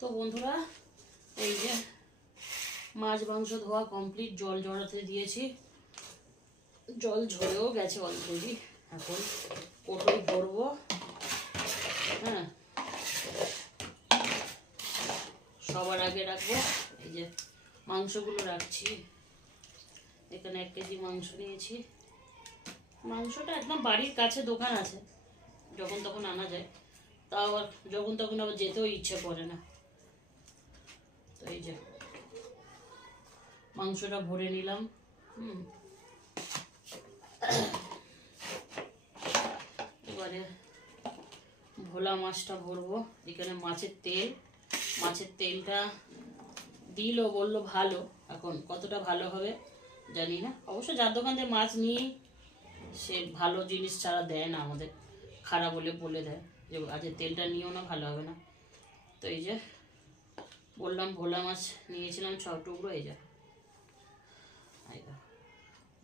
তো বন্ধুরা, এই যে মাছ মাংস ধোয়া কমপ্লিট, জল ঝরাতে দিয়েছি, জল ঝরেও গেছে অলরেডি। এখন কোটোই ভরবো। হ্যাঁ, সবার আগে রাখবো এই যে মাংসগুলো রাখছি। এখানে 1 কেজি মাংস নিয়েছি। মাংসটা একদম বাড়ির কাছে দোকান আছে, যখন তখন আনা যায়। তাও আবার যখন তখন আবার যেতেও ইচ্ছে করে না। তো এই যে মাংসটা ভরে নিলাম। এবারে ভোলা মাছটা ভরবো। এখানে মাছের তেলটা দিলো, বললো ভালো। এখন কতটা ভালো হবে জানি না। অবশ্য যার দোকান থেকে মাছ নিয়ে সে ভালো জিনিস ছাড়া দেয় না আমাদের, খারাপ বলে বলে দেয় যে আজকে তেলটা নিও না, ভালো হবে না। তো এই যে বললাম ভোলা মাছ নিয়েছিলাম 6 টুকরো। এই যে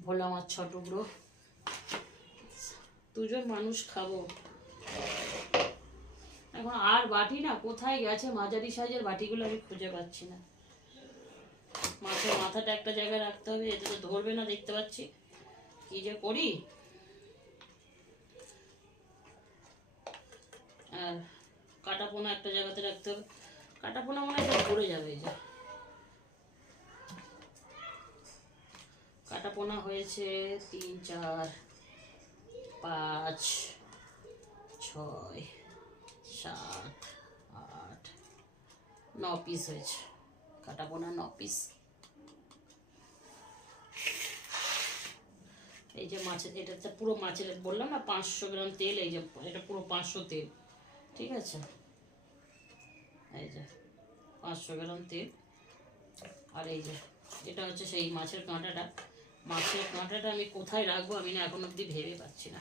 ভোলা মাছ 6 টুকরো, 2 জন মানুষ খাবো। এখন আর বাটি না কোথায় গেছে, মাঝারি সাইজের বাটিগুলো আমি খুঁজে পাচ্ছি না। মাছের মাথাটা একটা জায়গায় রাখতে হবে, এতে তো ধরবে না, দেখতে পাচ্ছি। কি যে করি। আর কাটা পোনা একটা জায়গাতে রাখতে হবে। কাটা পোনা মনে হয় ধরে যাবে। এই যে কাটা পোনা হয়েছে 3, 4, 5, 6, 7, 8, 9 পিস হয়েছে। কাটা পোনা 9 পিস। এই যে মাছের, এটা পুরো মাছের, বললাম না 500 গ্রাম তেল। এই যে এটা পুরো 500 তেল, ঠিক আছে। এই যে 500 গ্রাম তেল। আর এই যে এটা হচ্ছে সেই মাছের কাঁটাটা। মাছের কাঁটাটা আমি কোথায় রাখবো আমি না এখন অবধি ভেবে পাচ্ছি না।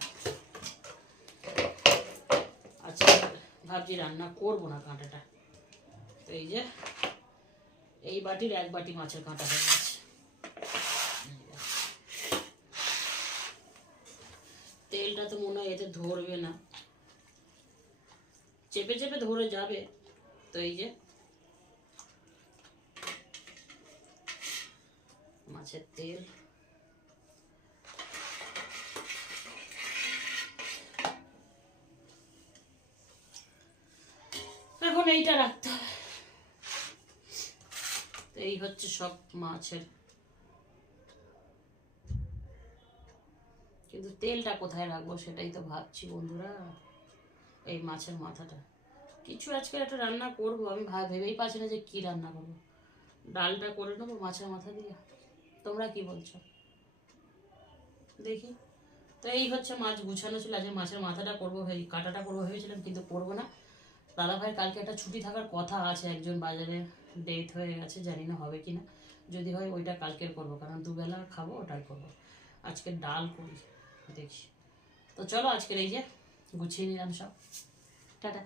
আচ্ছা, ভাবছি রান্না করবো না কাঁটাটা। তো এই যে এই বাটির 1 বাটি মাছের কাঁটা হয়ে গেছে। তেলটা তো মনে হয় এতে ধরবে না, চেপে চেপে ধরে যাবে। তো এই যে মাছের তেল, এখন এইটা রাখতে হবে। এই হচ্ছে সব মাছের, কিন্তু তেলটা কোথায় রাখবো সেটাই তো ভাবছি বন্ধুরা। এই মাছের মাথাটা কিছু আজকে একটা রান্না করব, আমি ভেবেই পাচ্ছি না যে কি রান্না করবো। ডালটা করে নেবো মাছের মাথা দিয়ে। তোমরা কি বলছো দেখি। তো এই হচ্ছে মাছ গুছানো ছিল, আজকে মাছের মাথাটা করবো, কাটাটা করবো ভেবেছিলাম, কিন্তু করবো না। দাদা ভাইয়ের কালকে একটা ছুটি থাকার কথা আছে, একজন বাজারে ডেথ হয়ে গেছে, জানি না হবে কি না। যদি হয় ওইটা কালকের করবো, কারণ দুবেলা খাবো, ওটাই করবো। আজকে ডাল করি দেখি। তো চলো আজকের এই যে গুছিয়ে নিলাম সব। টাটা।